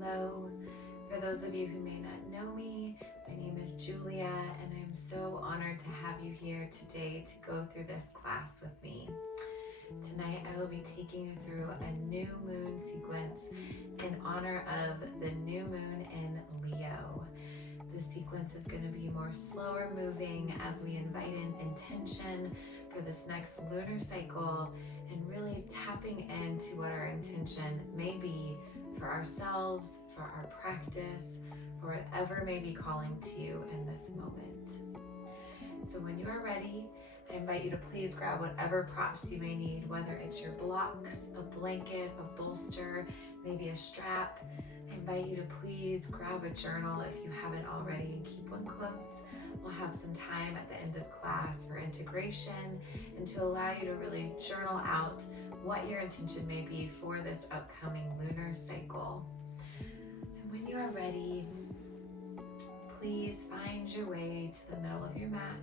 Hello. For those of you who may not know me, my name is Julia, and I'm so honored to have you here today to go through this class with me. Tonight I will be taking you through a new moon sequence in honor of the new moon in Leo. The sequence is going to be more slower moving as we invite in intention for this next lunar cycle and really tapping into what our intention may be for ourselves, for our practice, for whatever may be calling to you in this moment. So when you are ready, I invite you to please grab whatever props you may need, whether it's your blocks, a blanket, a bolster, maybe a strap. I invite you to please grab a journal if you haven't already and keep one close. We'll have some time at the end of class for integration and to allow you to really journal out what your intention may be for this upcoming lunar cycle. And when you are ready, please find your way to the middle of your mat,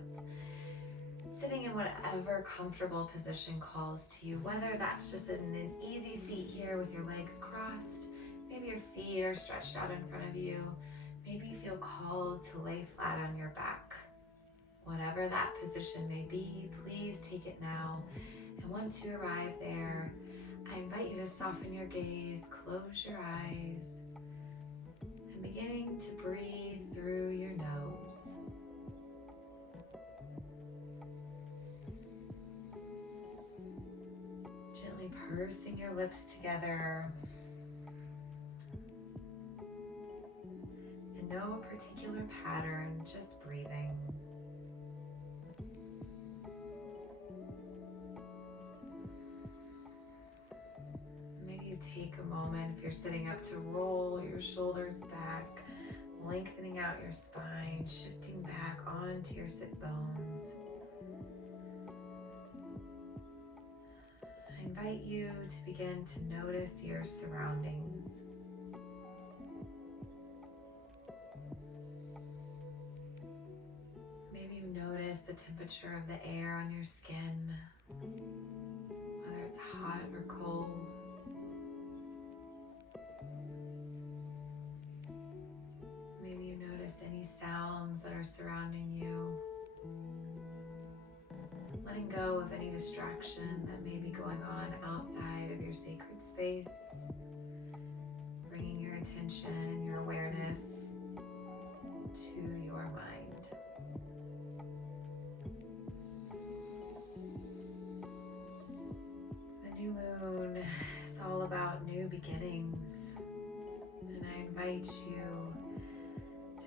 sitting in whatever comfortable position calls to you, whether that's just in an easy seat here with your legs crossed, maybe your feet are stretched out in front of you, maybe you feel called to lay flat on your back. Whatever that position may be, please take it now. And once you arrive there, I invite you to soften your gaze, close your eyes, and beginning to breathe through your nose. Gently pursing your lips together. In no particular pattern, just breathing. Take a moment, if you're sitting up, to roll your shoulders back, lengthening out your spine, shifting back onto your sit bones. I invite you to begin to notice your surroundings. Maybe you notice the temperature of the air on your skin, whether it's hot or cold. Any sounds that are surrounding you. Letting go of any distraction that may be going on outside of your sacred space. Bringing your attention and your awareness to your mind. The new moon is all about new beginnings, and I invite you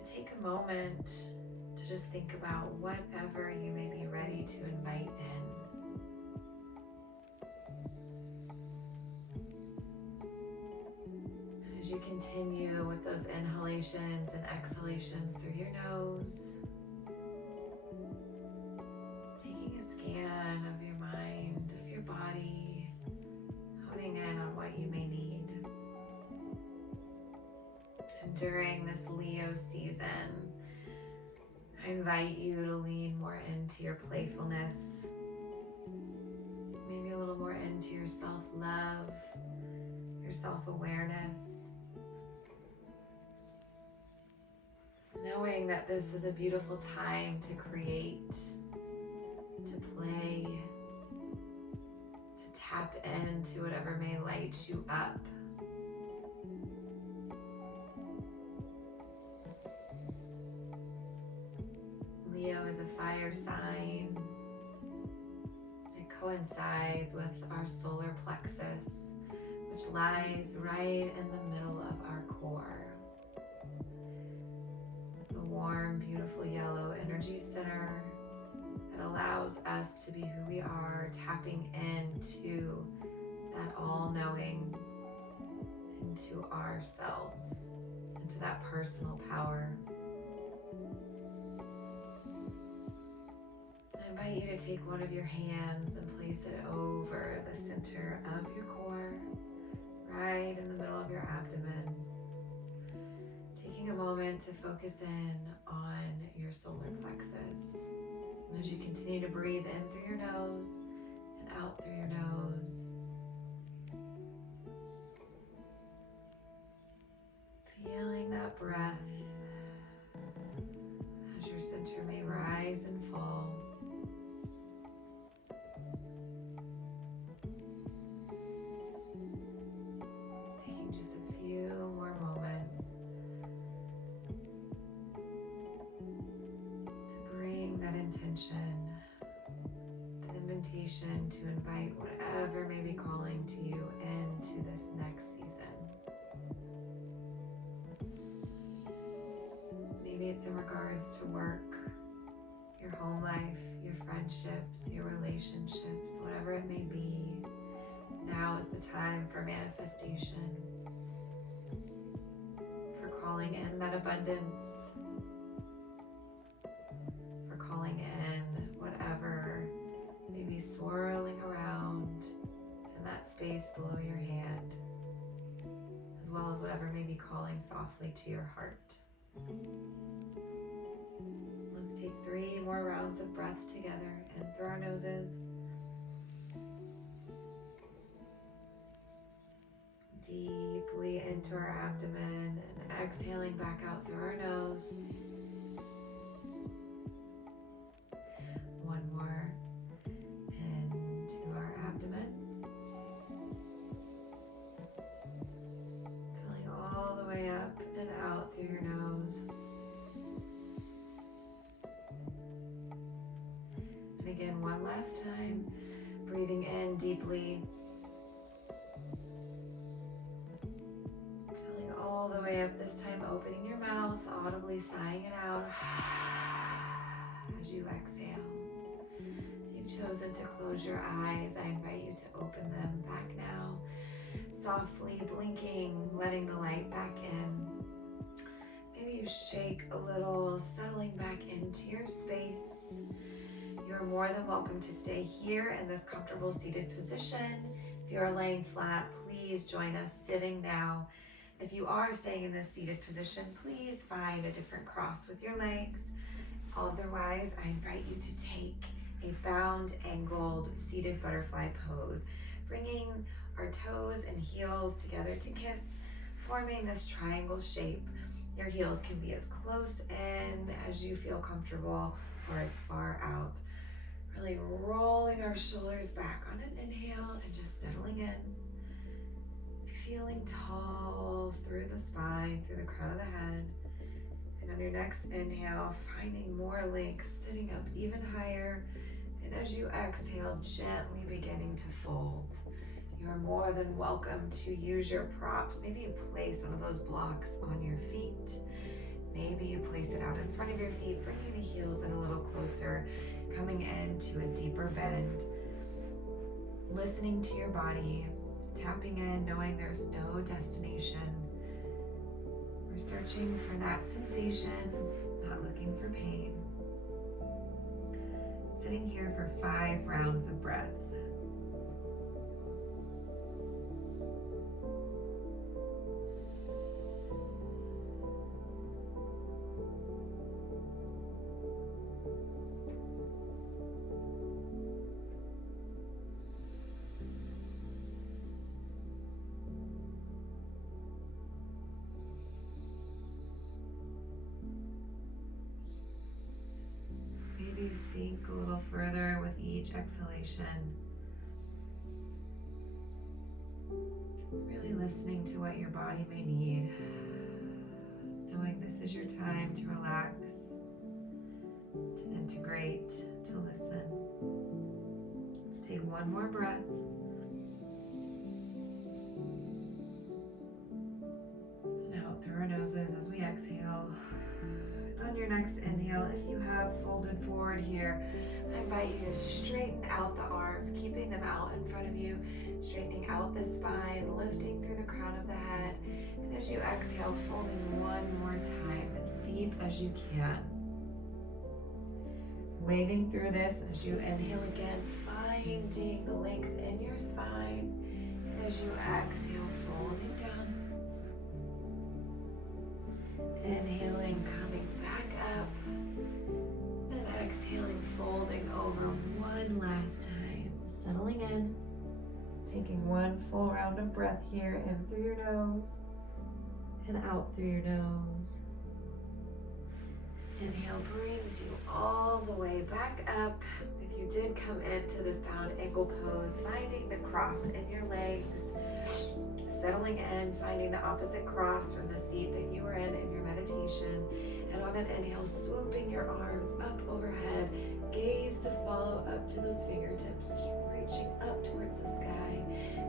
take a moment to just think about whatever you may be ready to invite in. And as you continue with those inhalations and exhalations through your nose, taking a scan of your mind, of your body, honing in on what you may need. And during this Leo season, I invite you to lean more into your playfulness, maybe a little more into your self-love, your self-awareness, knowing that this is a beautiful time to create, to play, to tap into whatever may light you up. Leo is a fire sign. It coincides with our solar plexus, which lies right in the middle of our core. The warm, beautiful yellow energy center that allows us to be who we are, tapping into that all-knowing, into ourselves, into that personal power. I invite you to take one of your hands and place it over the center of your core, right in the middle of your abdomen. Taking a moment to focus in on your solar plexus. And as you continue to breathe in through your nose and out through your nose, breath as your center may rise and fall. Taking just a few more moments to bring that intention, the invitation to invite whatever may be calling to you into this next season. Maybe it's in regards to work, your home life, your friendships, your relationships, whatever it may be. Now is the time for manifestation, for calling in that abundance, for calling in whatever may be swirling around in that space below your hand, as well as whatever may be calling softly to your heart. Let's take 3 more rounds of breath together in through our noses. Deeply into our abdomen and exhaling back out through our nose. One more into our abdomens. Filling all the way up and out through your nose. And again, one last time, breathing in deeply. Filling all the way up, this time opening your mouth, audibly sighing it out as you exhale. If you've chosen to close your eyes, I invite you to open them back now. Softly blinking, letting the light back in. Maybe you shake a little, settling back into your space. You're more than welcome to stay here in this comfortable seated position. If you're laying flat, please join us sitting now. If you are staying in this seated position, please find a different cross with your legs. Otherwise, I invite you to take a bound, angled, seated butterfly pose, bringing our toes and heels together to kiss, forming this triangle shape. Your heels can be as close in as you feel comfortable or as far out. Really rolling our shoulders back on an inhale and just settling in. Feeling tall through the spine, through the crown of the head. And on your next inhale, finding more length, sitting up even higher. And as you exhale, gently beginning to fold. You are more than welcome to use your props. Maybe you place one of those blocks on your feet. Maybe you place it out in front of your feet, bringing the heels in a little closer, coming into a deeper bend. Listening to your body, tapping in, knowing there's no destination. We're searching for that sensation, not looking for pain. Sitting here for 5 rounds of breath. Maybe you sink a little further with each exhalation. Really listening to what your body may need. Knowing this is your time to relax, to integrate, to listen. Let's take one more breath. And out through our noses as we exhale. On your next inhale, if you have folded forward here, I invite you to straighten out the arms, keeping them out in front of you, straightening out the spine, lifting through the crown of the head. And as you exhale, folding one more time, as deep as you can. Waving through this as you inhale again, finding the length in your spine. And as you exhale, folding down. Inhaling, coming back up, and exhaling, folding over one last time. Settling in, taking one full round of breath here in through your nose, and out through your nose. Inhale brings you all the way back up. If you did come into this bound ankle pose, finding the cross in your legs, settling in, finding the opposite cross from the seat that you were in your meditation. And on an inhale, swooping your arms up overhead, gaze to follow up to those fingertips, reaching up towards the sky.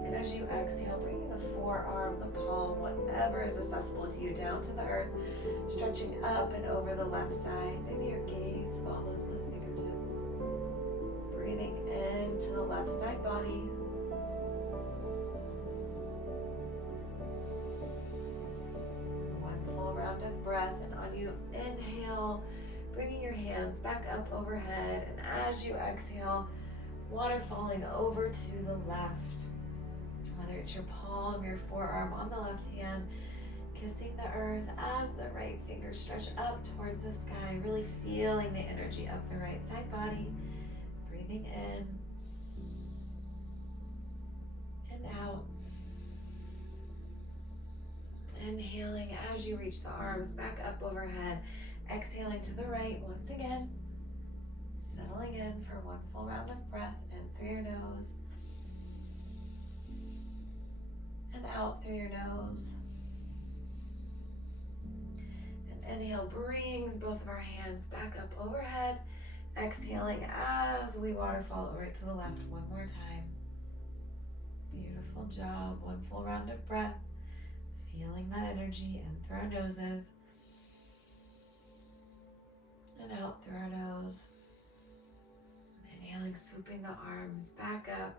And as you exhale, bringing the forearm, the palm, whatever is accessible to you, down to the earth, stretching up and over the left side. Maybe your gaze follows those fingertips. Breathing into the left side body. One full round of breath, and on you inhale, bringing your hands back up overhead, and as you exhale, water falling over to the left. Whether it's your palm, your forearm on the left hand, kissing the earth as the right fingers stretch up towards the sky, really feeling the energy of the right side body. Breathing in and out. Inhaling as you reach the arms back up overhead. Exhaling to the right once again. Settling in for one full round of breath in through your nose. And out through your nose. And inhale brings both of our hands back up overhead. Exhaling as we waterfall over to the left one more time. Beautiful job. One full round of breath. Feeling that energy in through our noses. And out through our nose. Inhaling, swooping the arms back up.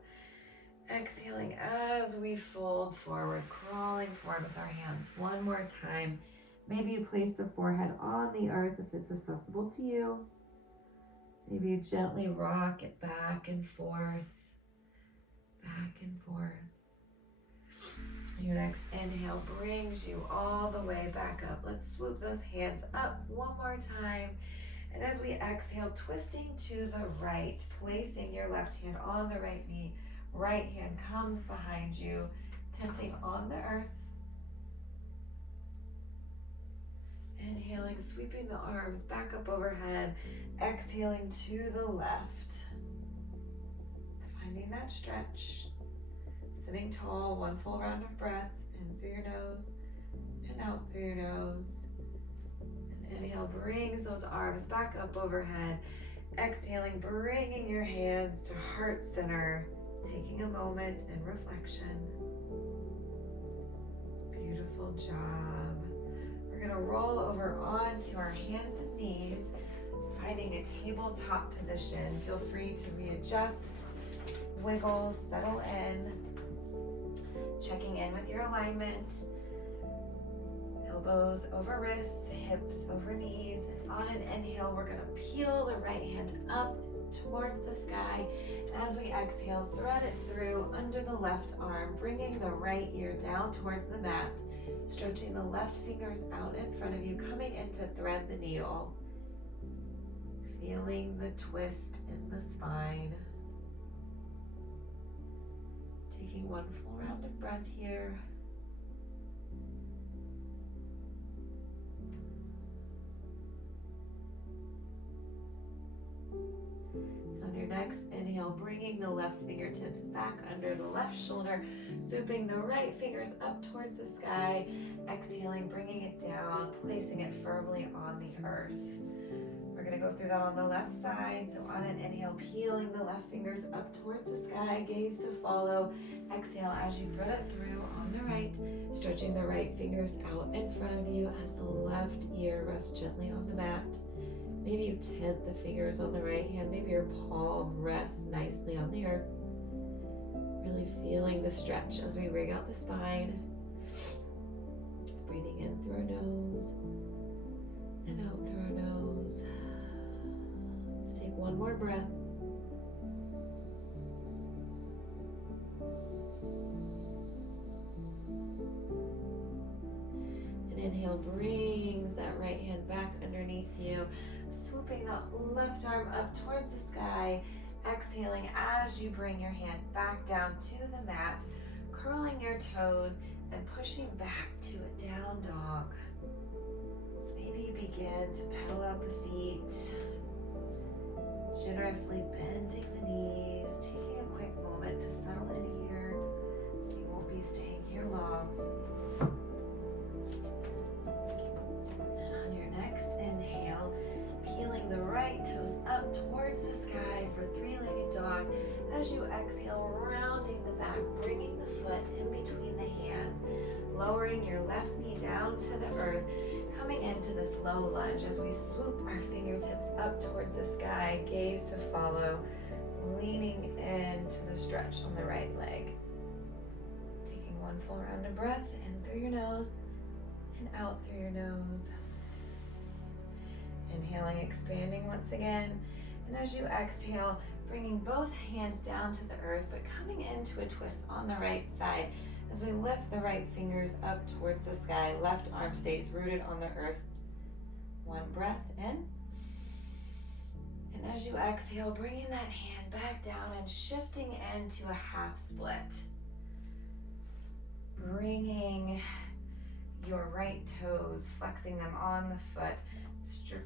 Exhaling as we fold forward, crawling forward with our hands one more time. Maybe you place the forehead on the earth if it's accessible to you. Maybe you gently rock it back and forth, back and forth. Your next inhale brings you all the way back up. Let's swoop those hands up one more time. And as we exhale, twisting to the right, placing your left hand on the right knee. Right hand comes behind you, tenting on the earth. Inhaling, sweeping the arms back up overhead. Exhaling to the left. Finding that stretch. Sitting tall, one full round of breath. In through your nose and out through your nose. And inhale brings those arms back up overhead. Exhaling, bringing your hands to heart center. Taking a moment in reflection. Beautiful job. We're going to roll over onto our hands and knees, finding a tabletop position. Feel free to readjust, wiggle, settle in, checking in with your alignment. Elbows over wrists, hips over knees. And on an inhale, we're going to peel the right hand up towards the sky. And as we exhale, thread it through under the left arm, bringing the right ear down towards the mat, stretching the left fingers out in front of you, coming in to thread the needle. Feeling the twist in the spine. Taking one full round of breath here. On your next inhale, bringing the left fingertips back under the left shoulder, swooping the right fingers up towards the sky. Exhaling, bringing it down, placing it firmly on the earth. We're going to go through that on the left side. So on an inhale, peeling the left fingers up towards the sky, gaze to follow. Exhale as you thread it through on the right, stretching the right fingers out in front of you as the left ear rests gently on the mat. Maybe you tent the fingers on the right hand. Maybe your palm rests nicely on the earth. Really feeling the stretch as we ring out the spine. Breathing in through our nose and out through our nose. Let's take one more breath. And inhale brings that right hand back underneath you, swooping the left arm up towards the sky. Exhaling as you bring your hand back down to the mat, curling your toes and pushing back to a down dog. Maybe begin to pedal out the feet, generously bending the knees, taking a quick moment to settle in here. You won't be staying here long. And on your next inhale, peeling the right toes up towards the sky for three-legged dog. As you exhale, rounding the back, bringing the foot in between the hands, lowering your left knee down to the earth, coming into this low lunge as we swoop our fingertips up towards the sky, gaze to follow, leaning into the stretch on the right leg. Taking one full round of breath in through your nose and out through your nose. Inhaling, expanding once again. And as you exhale, bringing both hands down to the earth, but coming into a twist on the right side as we lift the right fingers up towards the sky. Left arm stays rooted on the earth. One breath in. And as you exhale, bringing that hand back down and shifting into a half split. Bringing your right toes, flexing them on the foot,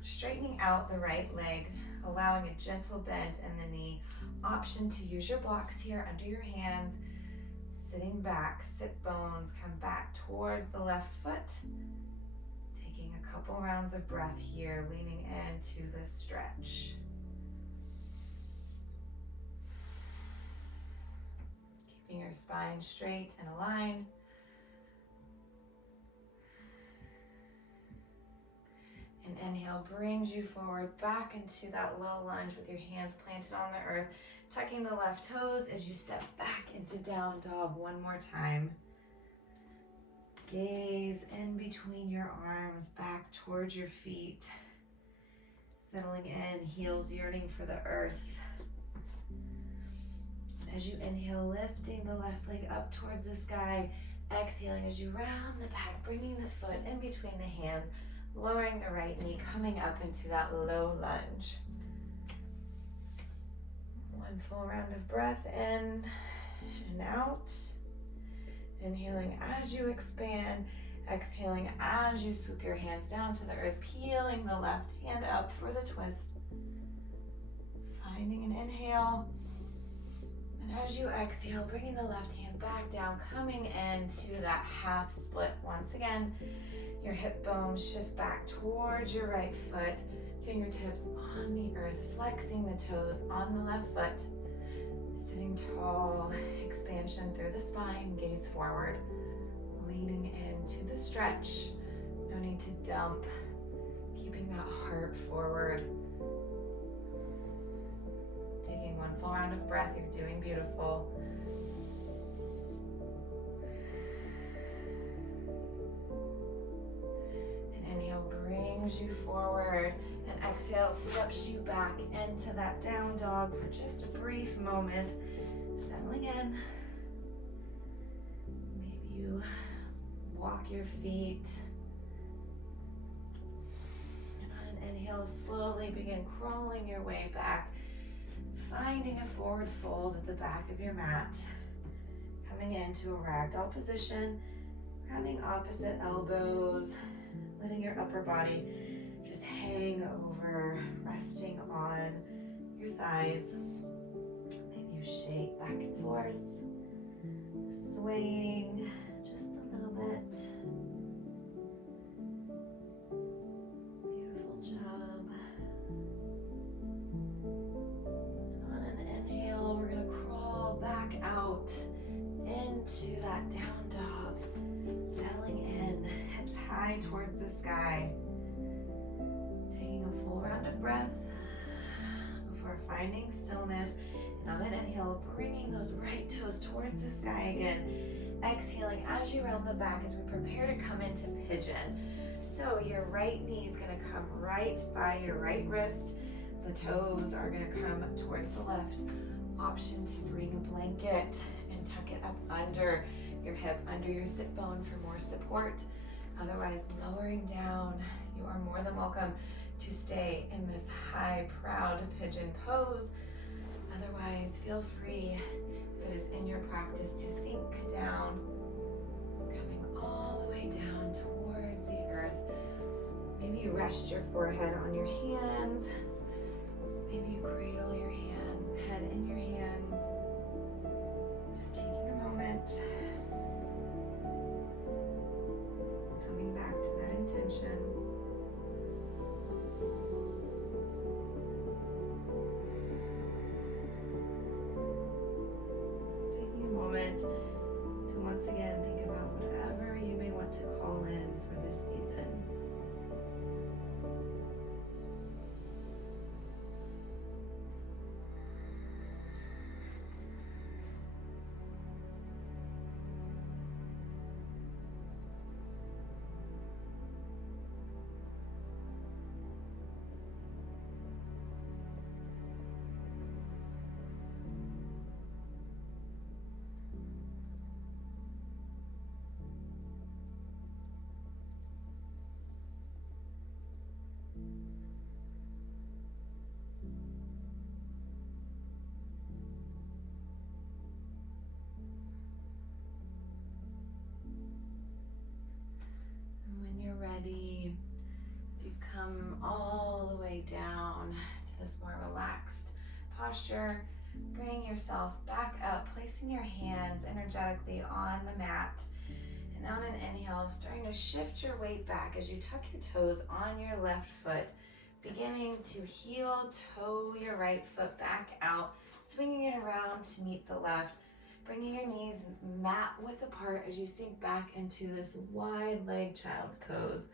straightening out the right leg, allowing a gentle bend in the knee. Option to use your blocks here under your hands. Sitting back, sit bones, come back towards the left foot. Taking a couple rounds of breath here, leaning into this stretch. Keeping your spine straight and aligned. And inhale brings you forward back into that low lunge with your hands planted on the earth, tucking the left toes as you step back into down dog one more time. Gaze in between your arms, back towards your feet. Settling in, heels yearning for the earth. And as you inhale, lifting the left leg up towards the sky. Exhaling as you round the back, bringing the foot in between the hands, lowering the right knee, coming up into that low lunge. One full round of breath in and out. Inhaling as you expand, exhaling as you swoop your hands down to the earth, peeling the left hand up for the twist. Finding an inhale. And as you exhale, bringing the left hand back down, coming into that half split once again. Your hip bones shift back towards your right foot, fingertips on the earth, flexing the toes on the left foot. Sitting tall, expansion through the spine, gaze forward, leaning into the stretch. No need to dump, keeping that heart forward. Taking one full round of breath, you're doing beautiful. Inhale brings you forward, and exhale steps you back into that down dog for just a brief moment. Settling in. Maybe you walk your feet. And on an inhale, slowly begin crawling your way back, finding a forward fold at the back of your mat. Coming into a ragdoll position, grabbing opposite elbows, letting your upper body just hang over, resting on your thighs. Maybe you shake back and forth, swaying just a little bit. Beautiful job. And on an inhale, we're gonna crawl back out into that down dog, settling in, hips high towards the sky. Taking a full round of breath before finding stillness. And on an inhale, bringing those right toes towards the sky again. Exhaling as you round the back as we prepare to come into pigeon. So your right knee is gonna come right by your right wrist. The toes are gonna come towards the left. Option to bring a blanket and tuck it up under your hip, under your sit bone for more support. Otherwise, lowering down, you are more than welcome to stay in this high, proud pigeon pose. Otherwise, feel free, if it is in your practice, to sink down, coming all the way down towards the earth. Maybe you rest your forehead on your hands. Maybe you cradle your head in your hands. Just taking a moment. Coming back to that intention. Taking a moment to once again think about whatever you may want to call in for this season. Ready, if you come all the way down to this more relaxed posture, bring yourself back up, placing your hands energetically on the mat. And on an inhale, starting to shift your weight back as you tuck your toes on your left foot, beginning to heel toe your right foot back out, swinging it around to meet the left. Bringing your knees mat width apart as you sink back into this wide leg child's pose.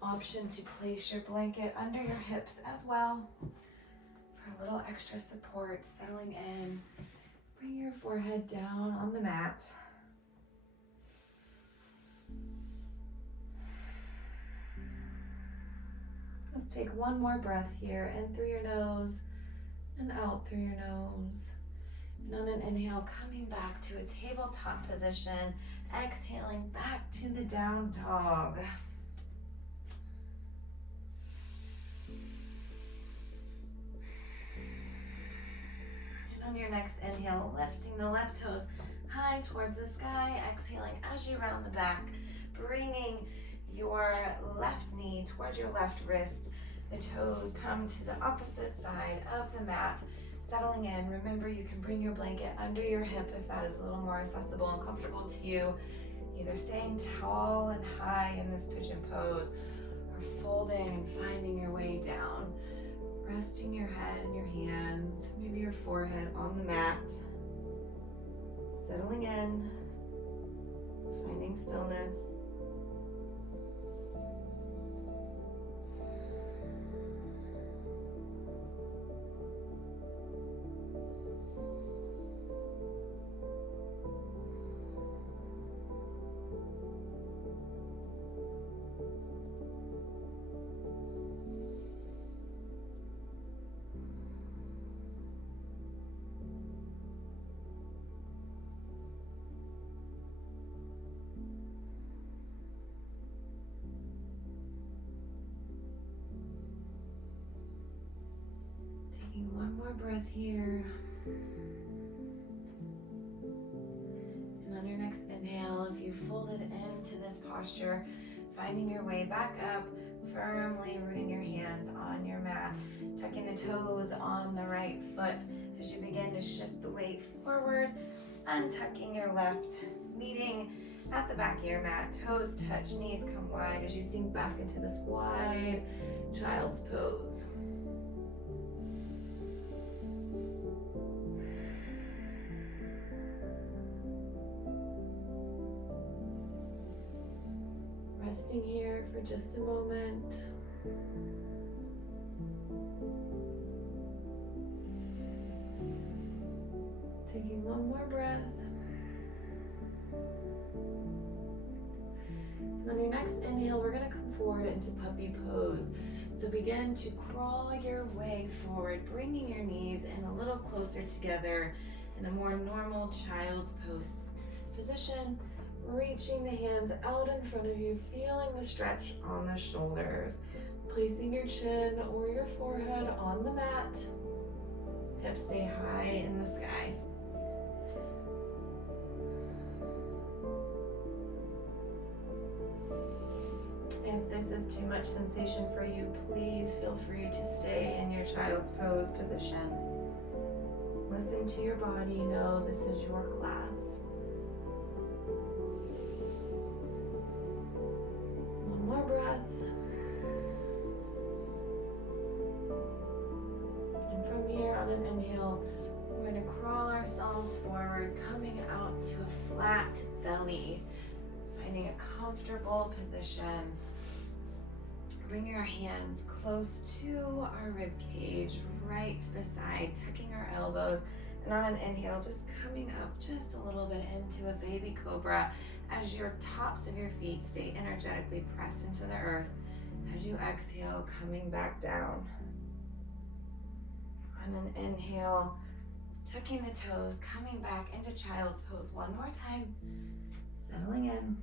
Option to place your blanket under your hips as well for a little extra support, settling in. Bring your forehead down on the mat. Let's take one more breath here, in through your nose and out through your nose. And on an inhale, coming back to a tabletop position, exhaling back to the down dog. And on your next inhale, lifting the left toes high towards the sky, exhaling as you round the back, bringing your left knee towards your left wrist. The toes come to the opposite side of the mat. Settling in, remember you can bring your blanket under your hip if that is a little more accessible and comfortable to you. Either staying tall and high in this pigeon pose or folding and finding your way down. Resting your head in your hands, maybe your forehead on the mat. Settling in, finding stillness. One more breath here. And on your next inhale, if you folded into this posture, finding your way back up, firmly rooting your hands on your mat, tucking the toes on the right foot as you begin to shift the weight forward, untucking your left, meeting at the back of your mat, toes touch, knees come wide as you sink back into this wide child's pose. Resting here for just a moment. Taking one more breath. And on your next inhale, we're going to come forward into puppy pose. So begin to crawl your way forward, bringing your knees in a little closer together in a more normal child's pose position. Reaching the hands out in front of you, feeling the stretch on the shoulders. Placing your chin or your forehead on the mat. Hips stay high in the sky. If this is too much sensation for you, please feel free to stay in your child's pose position. Listen to your body. Know this is your class. One more breath. And from here, on an inhale, we're going to crawl ourselves forward, coming out to a flat belly. Finding a comfortable position. Bringing our hands close to our rib cage, right beside, tucking our elbows, and on an inhale, just coming up just a little bit into a baby cobra as your tops of your feet stay energetically pressed into the earth. As you exhale, coming back down. On an inhale, tucking the toes, coming back into child's pose one more time, settling in.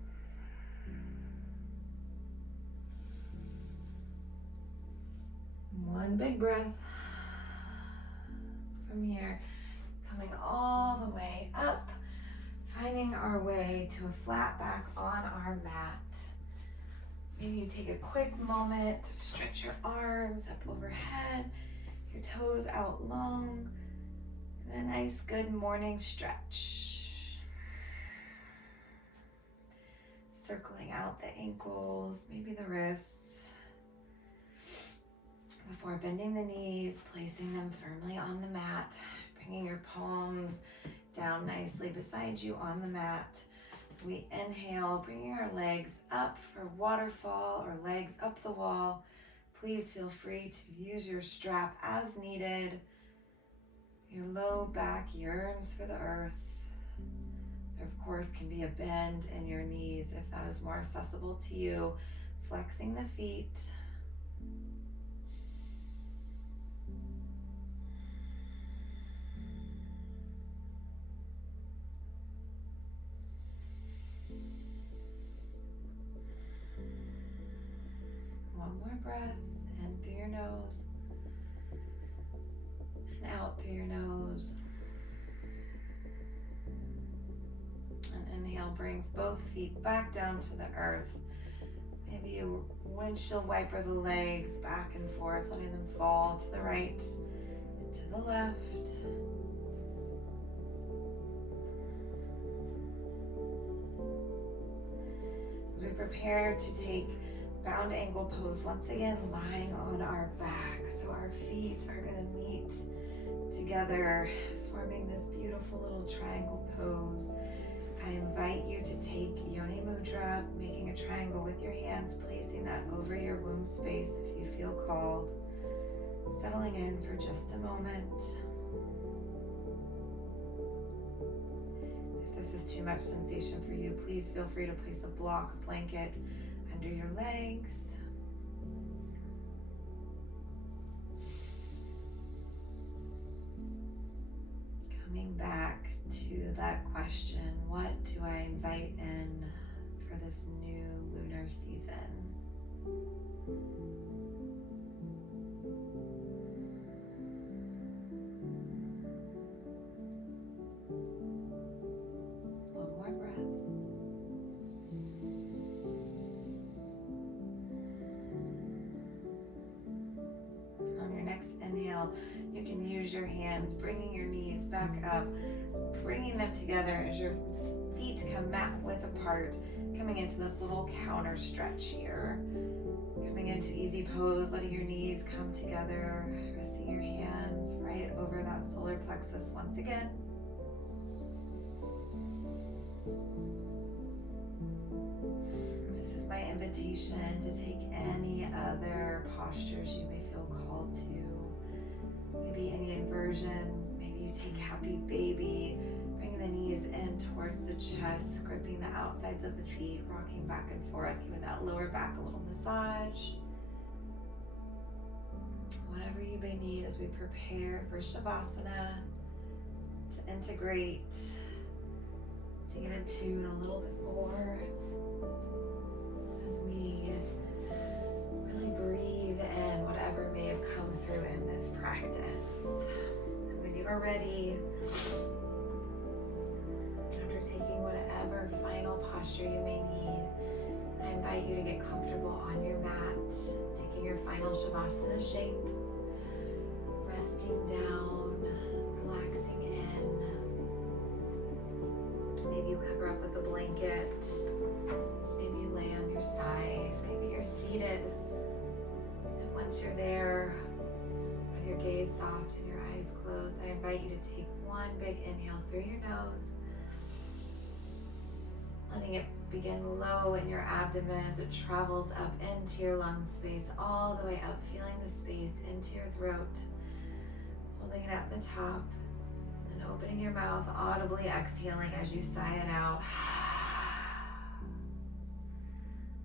One big breath. From here, coming all the way up, finding our way to a flat back on our mat. Maybe you take a quick moment to stretch your arms up overhead, your toes out long, and a nice good morning stretch. Circling out the ankles, maybe the wrists. Before bending the knees, placing them firmly on the mat, bringing your palms down nicely beside you on the mat. As we inhale, bringing our legs up for waterfall or legs up the wall. Please feel free to use your strap as needed. Your low back yearns for the earth. There, of course, can be a bend in your knees if that is more accessible to you. Flexing the feet. One more breath, in through your nose, and out through your nose. And inhale brings both feet back down to the earth. Maybe you windshield wiper the legs back and forth, letting them fall to the right and to the left. As we prepare to take bound ankle pose, once again lying on our back. So our feet are going to meet together, forming this beautiful little triangle pose. I invite you to take Yoni Mudra, making a triangle with your hands, placing that over your womb space if you feel called. Settling in for just a moment. If this is too much sensation for you, please feel free to place a block blanket under your legs. Coming back to that question, what do I invite in for this new lunar season? One more breath. On your next inhale, you can use your hands, bringing your knees back up, bringing them together as your feet come mat width apart, coming into this little counter stretch here. Coming into easy pose, letting your knees come together, resting your hands right over that solar plexus once again. This is my invitation to take any other postures you may feel called to. Maybe any inversions, maybe you take happy baby, bring the knees in towards the chest, gripping the outsides of the feet, rocking back and forth, giving that lower back a little massage. Whatever you may need as we prepare for Shavasana, to integrate, to get in tune a little bit more, as we really breathe in whatever may have come through in this practice. And when you are ready, after taking whatever final posture you may need, I invite invite you to get comfortable on your mat, taking your final Shavasana shape, resting down, relaxing in. Maybe you cover up with a blanket, maybe you lay on your side, maybe you're seated. And once you're there, with your gaze soft and your eyes closed, I invite you to take one big inhale through your nose, letting it begin low in your abdomen as it travels up into your lung space, all the way up, feeling the space into your throat, holding it at the top, and opening your mouth, audibly exhaling as you sigh it out.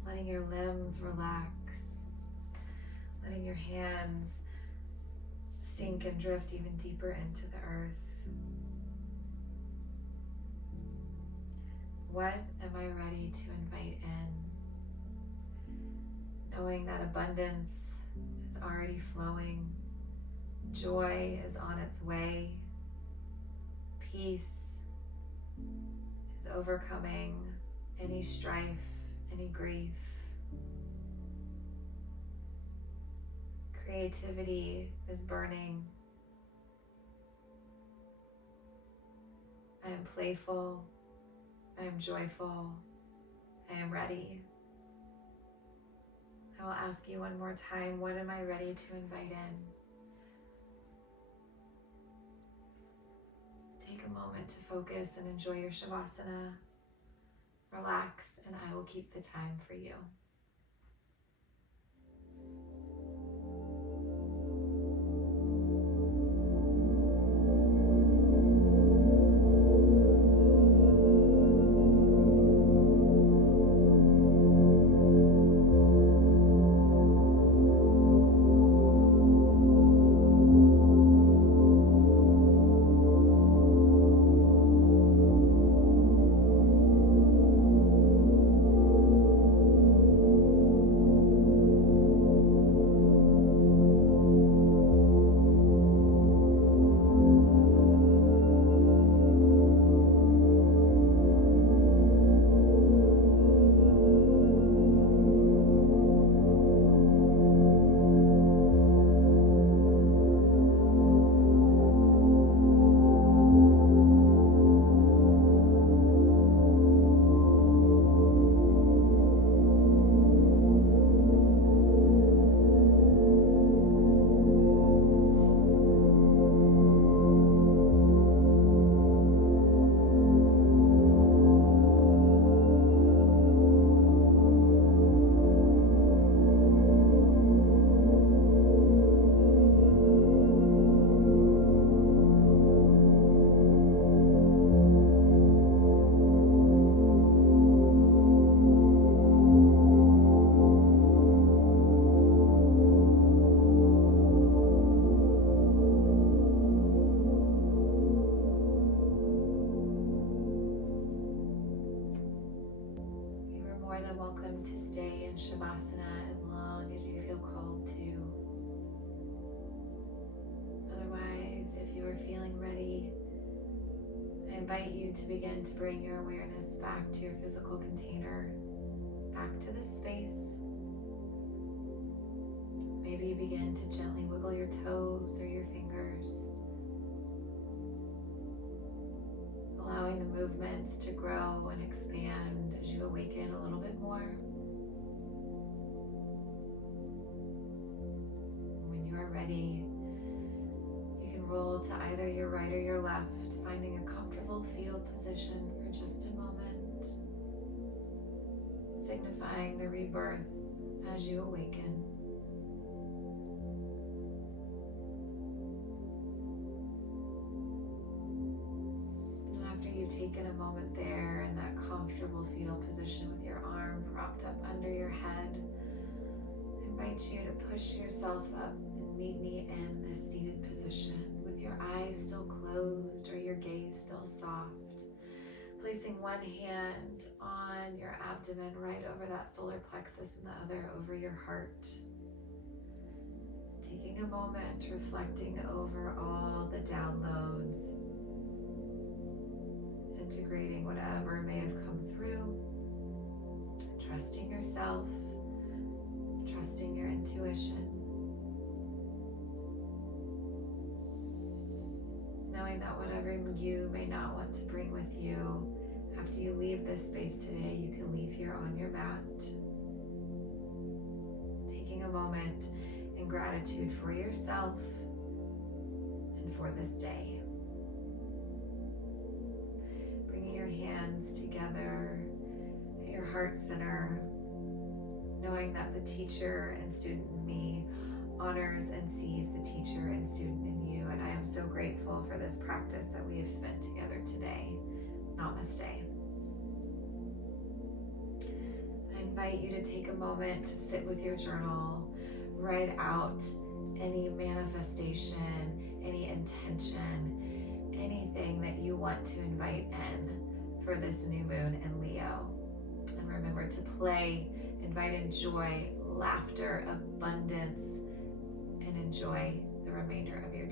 Letting your limbs relax, letting your hands sink and drift even deeper into the earth. What am I ready to invite in? Knowing that abundance is already flowing, joy is on its way, peace is overcoming any strife, any grief. Creativity is burning. I am playful. I am joyful. I am ready. I will ask you one more time, what am I ready to invite in? Take a moment to focus and enjoy your Shavasana. Relax, and I will keep the time for you. Welcome to stay in Shavasana as long as you feel called to. Otherwise, if you are feeling ready, I invite you to begin to bring your awareness back to your physical container, back to the space. Maybe begin to gently wiggle your toes or your fingers, allowing the movements to grow and expand as you awaken a little bit more. When you are ready, you can roll to either your right or your left, finding a comfortable fetal position for just a moment, signifying the rebirth as you awaken. You've taken a moment there in that comfortable fetal position with your arm propped up under your head. I invite you to push yourself up and meet me in this seated position with your eyes still closed or your gaze still soft. Placing one hand on your abdomen right over that solar plexus and the other over your heart. Taking a moment, reflecting over all the downloads, integrating whatever may have come through, trusting yourself, trusting your intuition, knowing that whatever you may not want to bring with you after you leave this space today, you can leave here on your mat. Taking a moment in gratitude for yourself and for this day. Bringing your hands together at your heart center, knowing that the teacher and student in me honors and sees the teacher and student in you. And I am so grateful for this practice that we have spent together today. Namaste. I invite you to take a moment to sit with your journal, write out any manifestation, any intention, anything that you want to invite in for this new moon in Leo. And remember to play, invite in joy, laughter, abundance, and enjoy the remainder of your